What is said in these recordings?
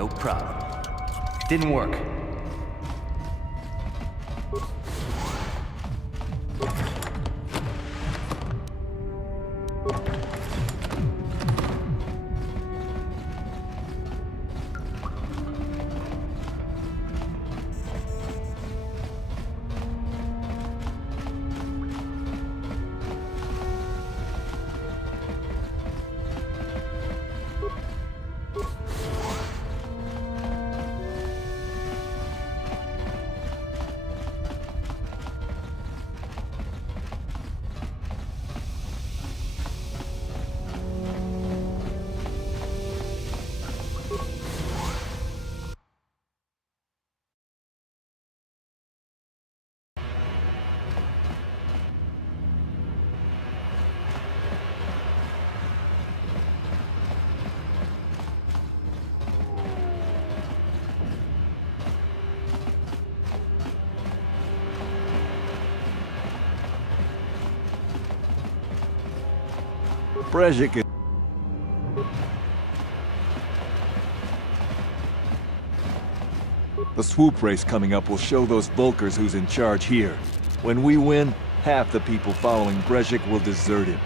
No problem. Didn't work. Brezhik. The swoop race coming up will show those Volkers who's in charge here. When we win, half the people following Brezhik will desert him.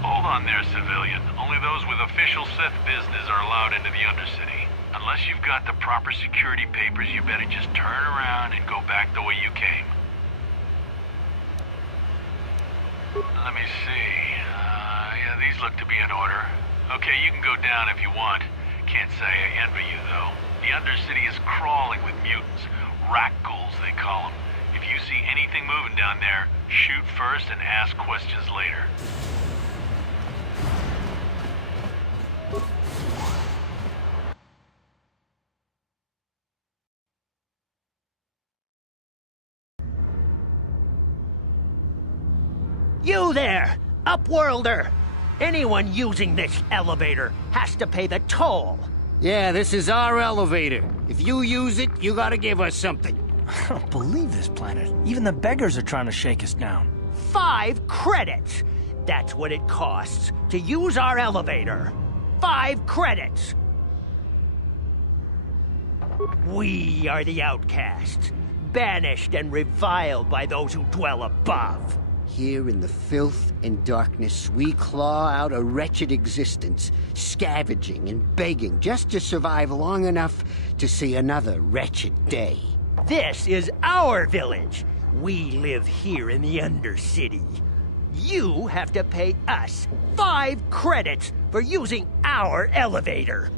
Hold on there, civilian. Only those with official Sith business are allowed into the Undercity. Unless you've got the proper security papers, you better just turn around and go back the way you came. Let me see. Yeah, these look to be in order. Okay, you can go down if you want. Can't say I envy you, though. The Undercity is crawling with mutants. Rat ghouls, they call them. If you see anything moving down there, shoot first and ask questions later. You there, Upworlder! Anyone using this elevator has to pay the toll. Yeah, this is our elevator. If you use it, you gotta give us something. I don't believe this planet. Even the beggars are trying to shake us down. 5 credits! That's what it costs to use our elevator. 5 credits! We are the outcasts, banished and reviled by those who dwell above. Here in the filth and darkness, we claw out a wretched existence, scavenging and begging just to survive long enough to see another wretched day. This is our village. We live here in the Undercity. You have to pay us 5 credits for using our elevator.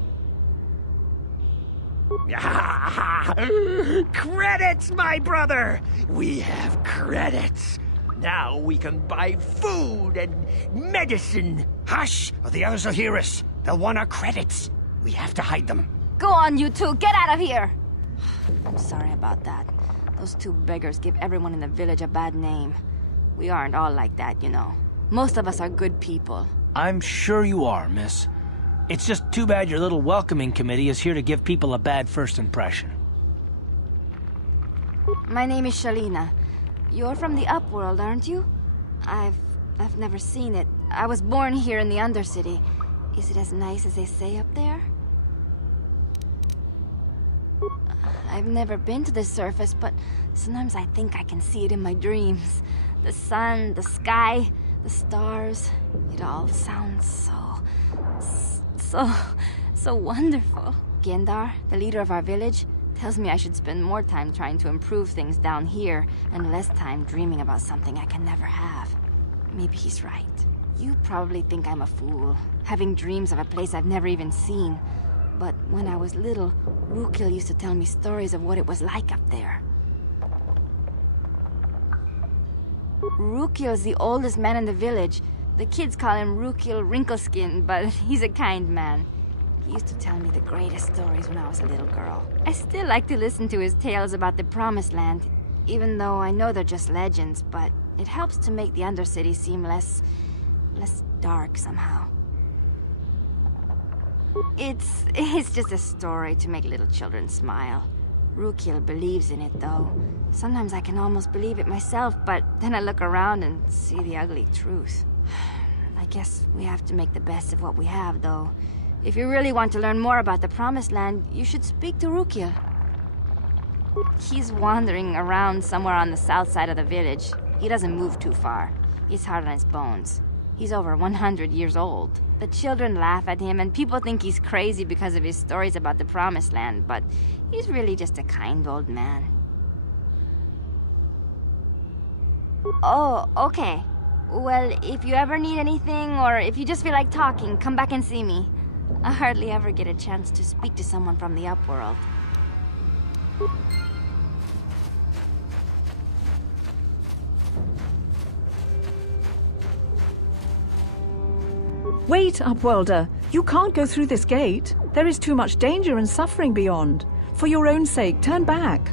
Credits, my brother! We have credits. Now we can buy food and medicine. Hush, or the others will hear us. They'll want our credits. We have to hide them. Go on, you two. Get out of here. I'm sorry about that. Those 2 beggars give everyone in the village a bad name. We aren't all like that, you know. Most of us are good people. I'm sure you are, miss. It's just too bad your little welcoming committee is here to give people a bad first impression. My name is Shalina. You're from the Upworld, aren't you? I've never seen it. I was born here in the Undercity. Is it as nice as they say up there? I've never been to the surface, but sometimes I think I can see it in my dreams. The sun, the sky, the stars. It all sounds so wonderful. Gendar, the leader of our village, tells me I should spend more time trying to improve things down here and less time dreaming about something I can never have. Maybe he's right. You probably think I'm a fool, having dreams of a place I've never even seen. But when I was little, Rukil used to tell me stories of what it was like up there. Rukil's the oldest man in the village. The kids call him Rukil Wrinkleskin, but he's a kind man. He used to tell me the greatest stories when I was a little girl. I still like to listen to his tales about the Promised Land, even though I know they're just legends, but it helps to make the Undercity seem less dark somehow. It's just a story to make little children smile. Rukil believes in it, though. Sometimes I can almost believe it myself, but then I look around and see the ugly truth. I guess we have to make the best of what we have, though. If you really want to learn more about the Promised Land, you should speak to Rukil. He's wandering around somewhere on the south side of the village. He doesn't move too far. He's hard on his bones. He's over 100 years old. The children laugh at him, and people think he's crazy because of his stories about the Promised Land, but he's really just a kind old man. Oh, okay. Well, if you ever need anything, or if you just feel like talking, come back and see me. I hardly ever get a chance to speak to someone from the Upworld. Wait, Upworlder. You can't go through this gate. There is too much danger and suffering beyond. For your own sake, turn back.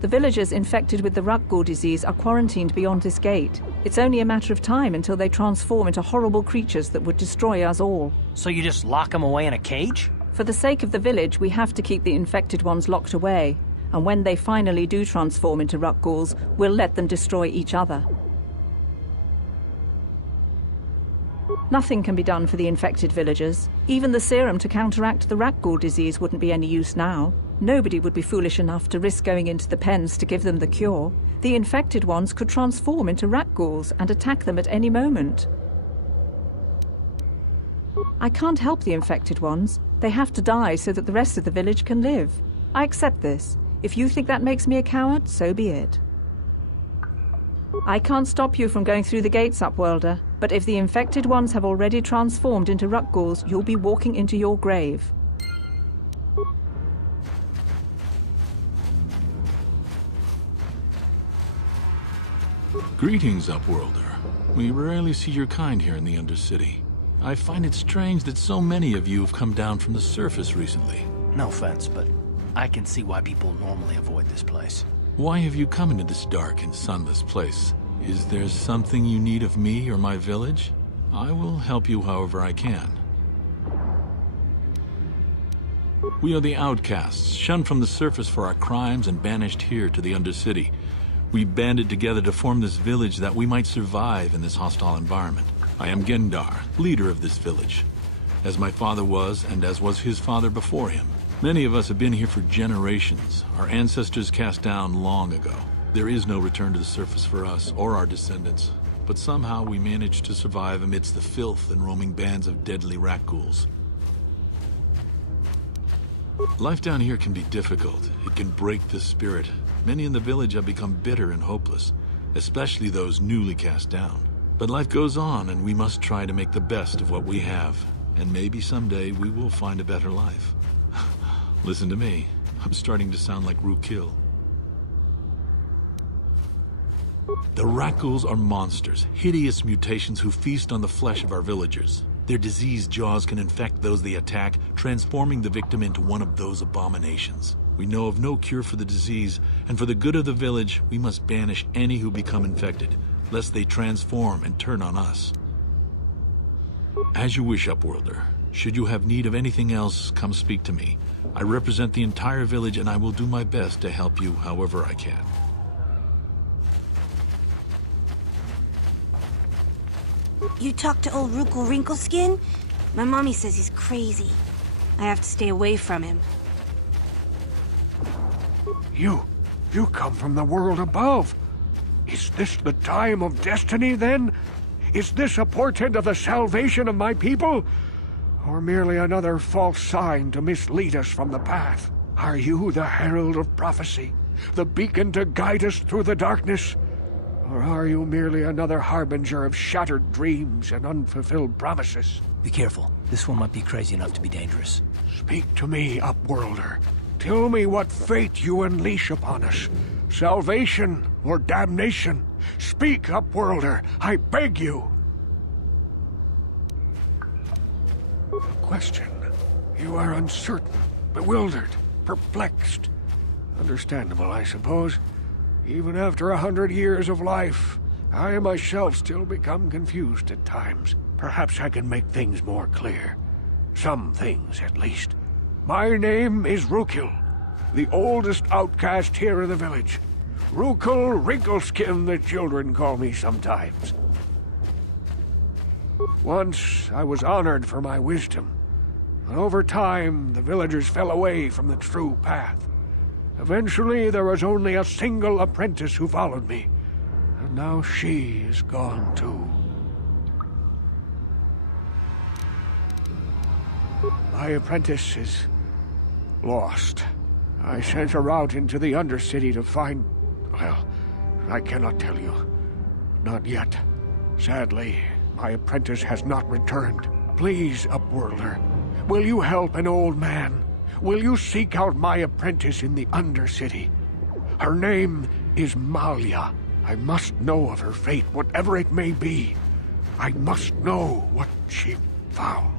The villagers infected with the Rukgul disease are quarantined beyond this gate. It's only a matter of time until they transform into horrible creatures that would destroy us all. So you just lock them away in a cage? For the sake of the village, we have to keep the infected ones locked away. And when they finally do transform into Rukguls, we'll let them destroy each other. Nothing can be done for the infected villagers. Even the serum to counteract the Rukgul disease wouldn't be any use now. Nobody would be foolish enough to risk going into the pens to give them the cure. The infected ones could transform into Rukguls and attack them at any moment. I can't help the infected ones. They have to die so that the rest of the village can live. I accept this. If you think that makes me a coward, so be it. I can't stop you from going through the gates, Upworlder, but if the infected ones have already transformed into Rukguls, you'll be walking into your grave. Greetings, Upworlder. We rarely see your kind here in the Undercity. I find it strange that so many of you have come down from the surface recently. No offense, but I can see why people normally avoid this place. Why have you come into this dark and sunless place? Is there something you need of me or my village? I will help you however I can. We are the outcasts, shunned from the surface for our crimes and banished here to the Undercity. We banded together to form this village that we might survive in this hostile environment. I am Gendar, leader of this village, as my father was and as was his father before him. Many of us have been here for generations, our ancestors cast down long ago. There is no return to the surface for us or our descendants, but somehow we managed to survive amidst the filth and roaming bands of deadly Rukguls. Life down here can be difficult. It can break the spirit. Many in the village have become bitter and hopeless, especially those newly cast down. But life goes on, and we must try to make the best of what we have. And maybe someday we will find a better life. Listen to me. I'm starting to sound like Rukil. The Rukguls are monsters, hideous mutations who feast on the flesh of our villagers. Their diseased jaws can infect those they attack, transforming the victim into one of those abominations. We know of no cure for the disease, and for the good of the village, we must banish any who become infected, lest they transform and turn on us. As you wish, Upworlder. Should you have need of anything else, come speak to me. I represent the entire village, and I will do my best to help you however I can. You talked to old Rukgul Wrinkleskin? My mommy says he's crazy. I have to stay away from him. You come from the world above. Is this the time of destiny, then? Is this a portent of the salvation of my people? Or merely another false sign to mislead us from the path? Are you the herald of prophecy? The beacon to guide us through the darkness? Or are you merely another harbinger of shattered dreams and unfulfilled promises? Be careful. This one might be crazy enough to be dangerous. Speak to me, Upworlder. Tell me what fate you unleash upon us. Salvation or damnation? Speak, Upworlder, I beg you. question. You are uncertain, bewildered, perplexed. Understandable, I suppose. Even after 100 years of life, I myself still become confused at times. Perhaps I can make things more clear. Some things, at least. My name is Rukil, the oldest outcast here in the village. Rukil Wrinkleskin, the children call me sometimes. Once, I was honored for my wisdom. But over time, the villagers fell away from the true path. Eventually, there was only a single apprentice who followed me. And now she is gone too. My apprentice is lost. I sent her out into the Undercity to find... well, I cannot tell you. Not yet. Sadly, my apprentice has not returned. Please, Upworlder, will you help an old man? Will you seek out my apprentice in the Undercity? Her name is Malia. I must know of her fate, whatever it may be. I must know what she found.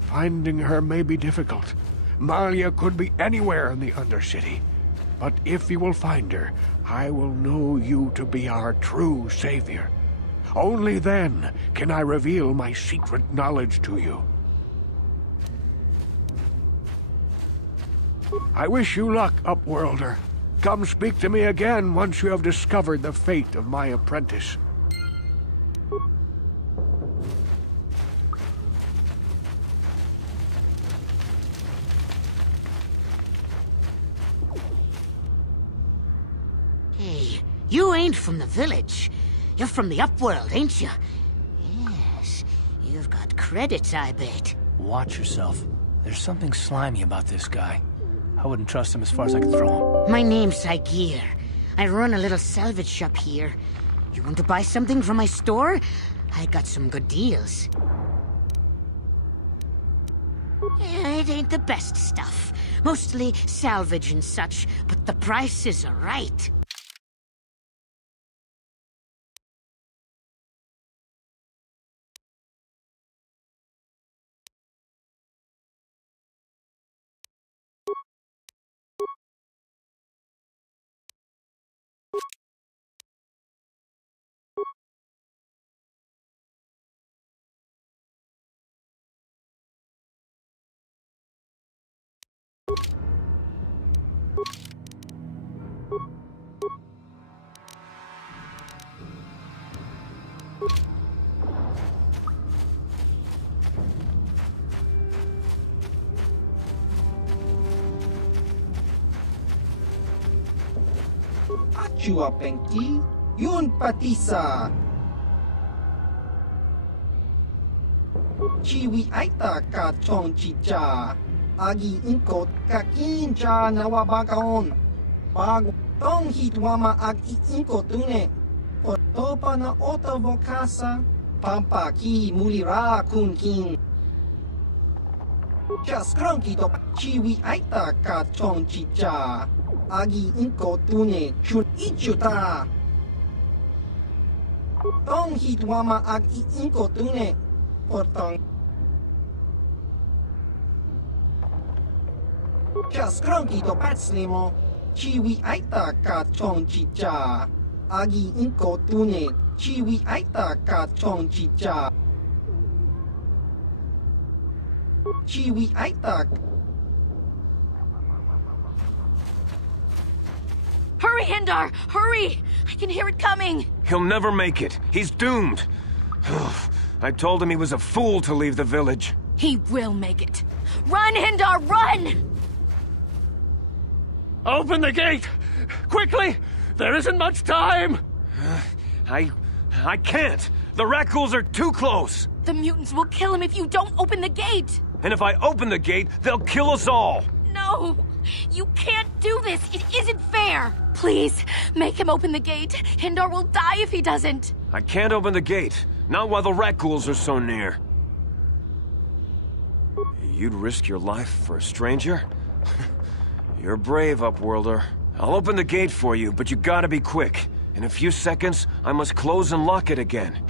Finding her may be difficult. Malia could be anywhere in the Undercity. But if you will find her, I will know you to be our true savior. Only then can I reveal my secret knowledge to you. I wish you luck, Upworlder. Come speak to me again once you have discovered the fate of my apprentice. Hey, you ain't from the village. You're from the Upworld, ain't you? Yes, you've got credits, I bet. Watch yourself. There's something slimy about this guy. I wouldn't trust him as far as I could throw him. My name's Saigir. I run a little salvage shop here. You want to buy something from my store? I got some good deals. It ain't the best stuff. Mostly salvage and such, but the prices are right. Achua Penki, Yun Patisa. Chiwi Aita Ka Chong Chicha. Agi Inkot Kakinja Nawabakaon. Pag Tong Hitwama Ag Inkotune. Otopa na Ota Vokasa. Pampa Ki Mulira Kunkin. Just Cronky to Chiwi Aita Ka Chong Chicha. Agi Inkotune Chun Ichuta. Tong Hitwama Ag Inkotune. Portong. Just Cronky to Patslimo. Chiwi Aita Ka Chong Chicha. Agi Inkotune. Chiwi Aita Ka Chong Chicha. Chiwi Aita. Hurry, Hindar! Hurry! I can hear it coming! He'll never make it. He's doomed. I told him he was a fool to leave the village. He will make it. Run, Hindar, run! Open the gate! Quickly! There isn't much time! I can't. The Rakghouls are too close. The mutants will kill him if you don't open the gate! And if I open the gate, they'll kill us all. No! You can't do this! It isn't fair! Please, make him open the gate. Hindar will die if he doesn't. I can't open the gate. Not while the Rakghouls are so near. You'd risk your life for a stranger? You're brave, Upworlder. I'll open the gate for you, but you gotta be quick. In a few seconds, I must close and lock it again.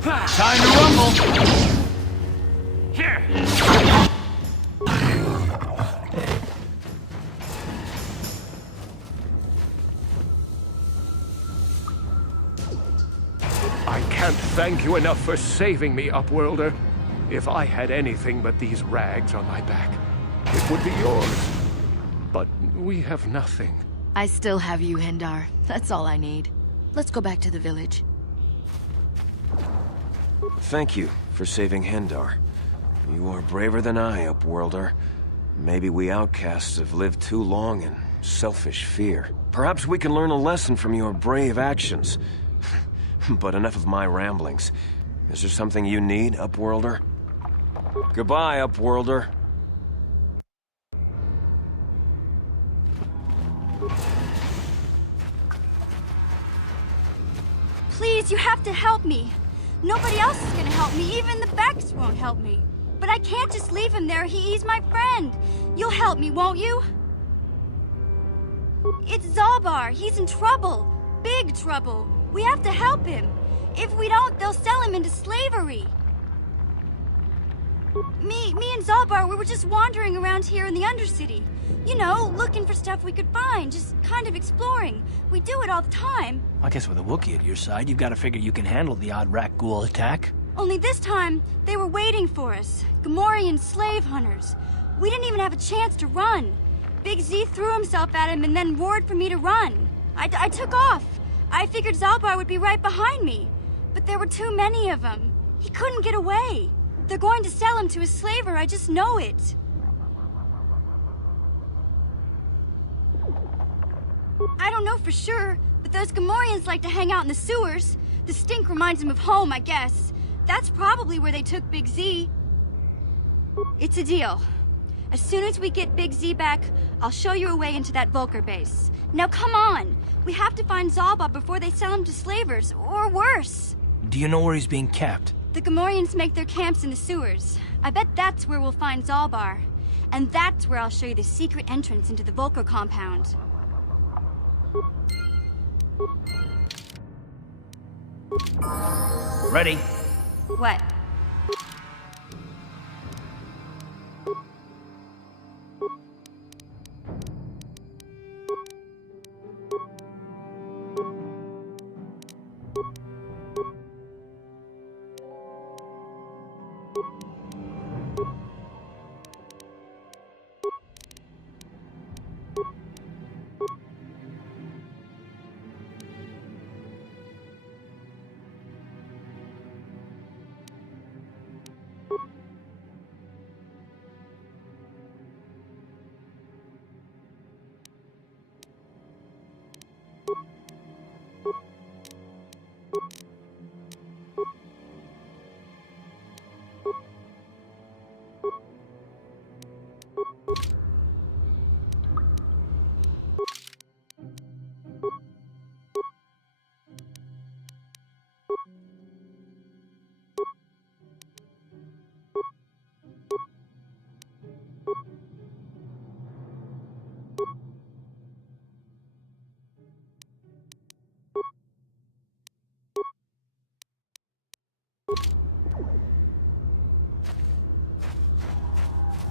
Time to rumble! I can't thank you enough for saving me, Upworlder. If I had anything but these rags on my back, it would be yours. But we have nothing. I still have you, Hendar. That's all I need. Let's go back to the village. Thank you for saving Hendar. You are braver than I, Upworlder. Maybe we outcasts have lived too long in selfish fear. Perhaps we can learn a lesson from your brave actions. But enough of my ramblings. Is there something you need, Upworlder? Goodbye, Upworlder. Please, you have to help me. Nobody else is gonna help me. Even the Becks won't help me. But I can't just leave him there. He's my friend. You'll help me, won't you? It's Zalbar. He's in trouble. Big trouble. We have to help him. If we don't, they'll sell him into slavery. Me and Zalbar, we were just wandering around here in the Undercity. You know, looking for stuff we could find, just kind of exploring. We do it all the time. I guess with a Wookiee at your side, you've got to figure you can handle the odd rat ghoul attack. Only this time, they were waiting for us. Gamorrean slave hunters. We didn't even have a chance to run. Big Z threw himself at him and then roared for me to run. I took off. I figured Zalbar would be right behind me. But there were too many of them. He couldn't get away. They're going to sell him to a slaver, I just know it. I don't know for sure, but those Gamorreans like to hang out in the sewers. The stink reminds them of home, I guess. That's probably where they took Big Z. It's a deal. As soon as we get Big Z back, I'll show you a way into that Vulcar base. Now come on! We have to find Zalba before they sell him to slavers, or worse. Do you know where he's being kept? The Gamorreans make their camps in the sewers. I bet that's where we'll find Zalbar. And that's where I'll show you the secret entrance into the Vulcar compound. Ready? What?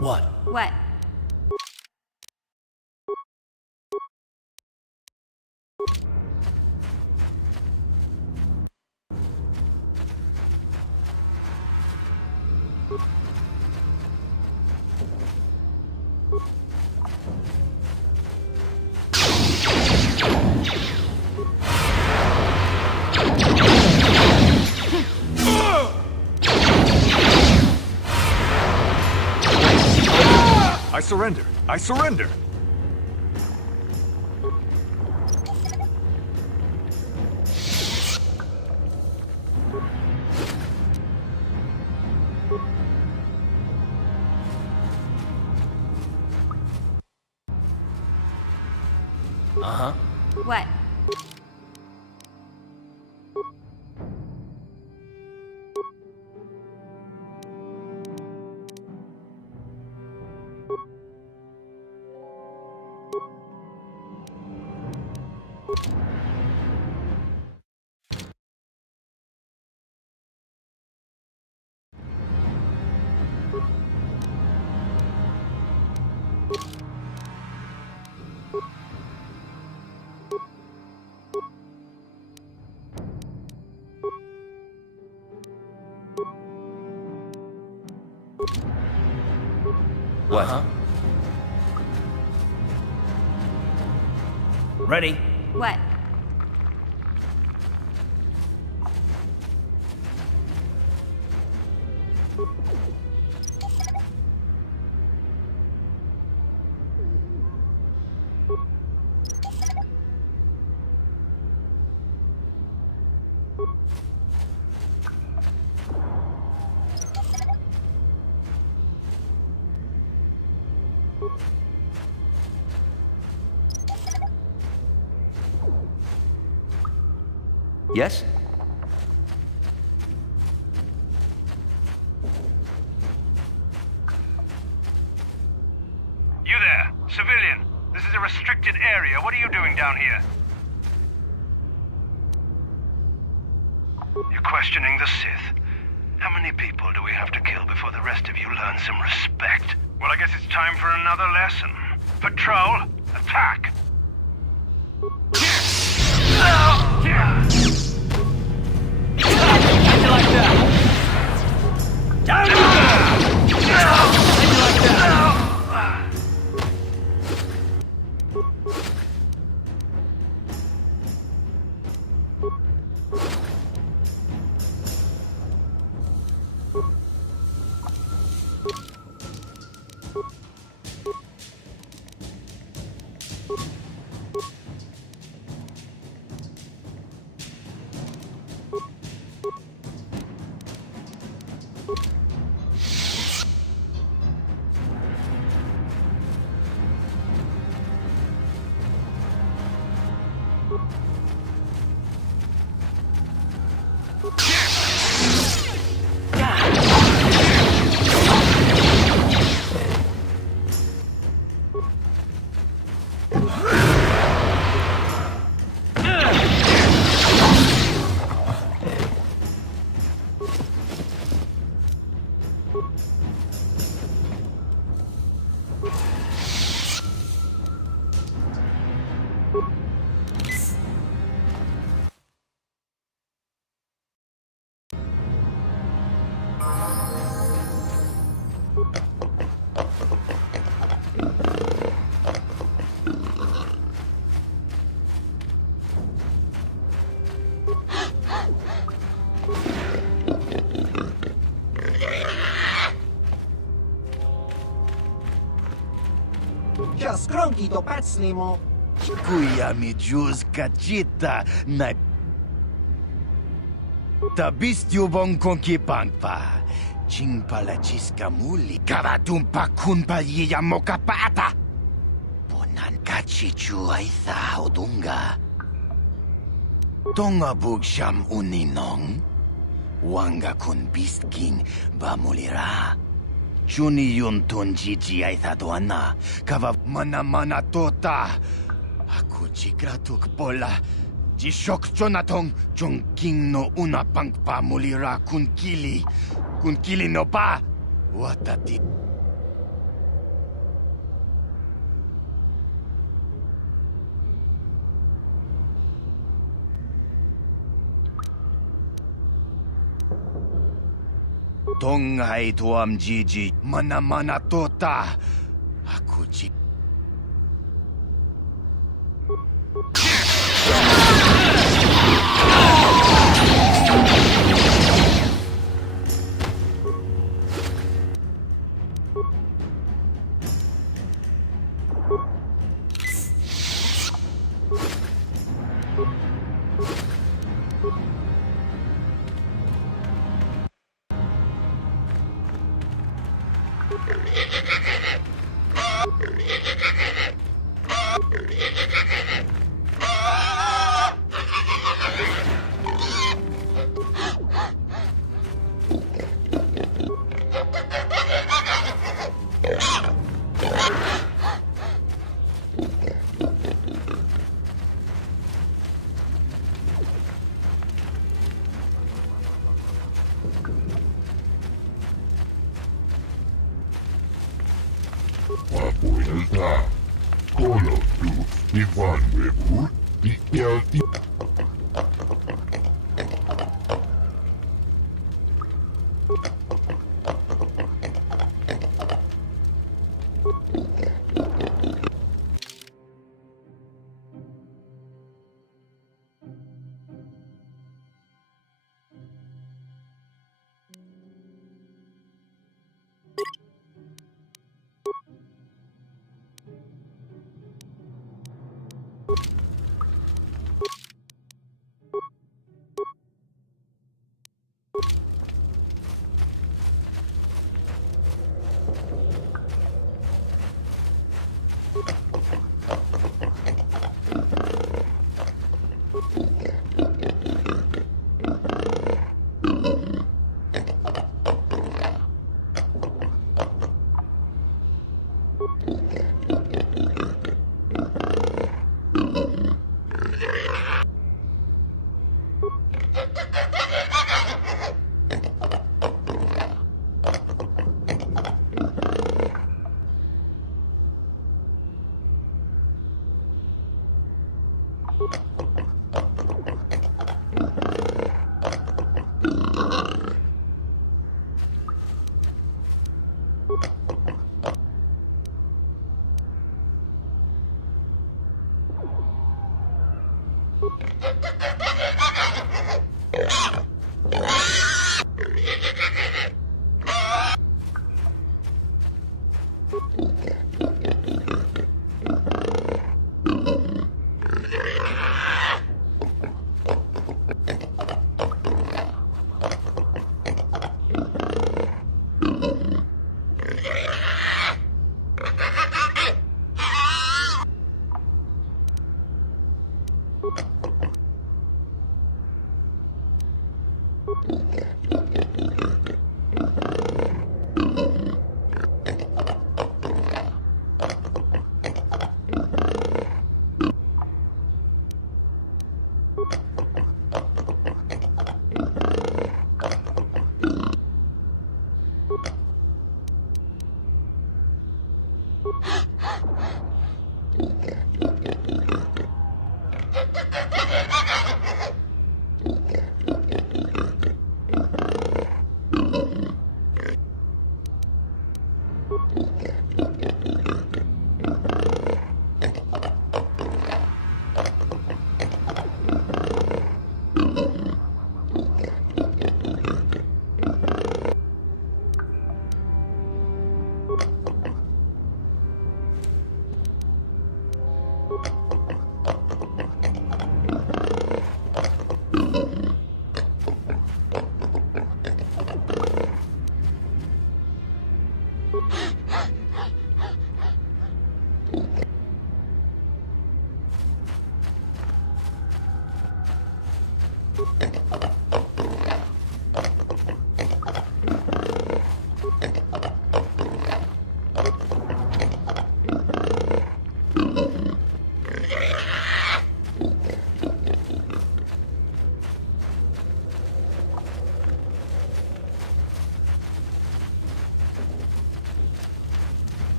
What? What? I surrender! I surrender! Uh-huh. What? What? Ready? What? Yes? You there, civilian. This is a restricted area. What are you doing down here? You're questioning the Sith. How many people do we have to kill before the rest of you learn some respect? Well, I guess it's time for another lesson. Patrol, attack! Just grunky to pacnimo. Kuya mi Juz kachita na tabistubong konkipangpa. Chingpalachiska muli. Kavatumpa kunpalyiya mo kapata. Ponan kachichu ay odunga. Tonga bugsham uninong. Wanga kun bistking bamulira. Chuni yun tunjiji ay doana. Kava mana tota. Aku jigratuk bola. Jishok jonatong jongking no una pangpa mulira kun kili. Kun kili no ba. Watati. Tonghay tuam jiji. Mana tota. Aku jik. Papuelta. Kolo tu. Ivan Webu. Ikel.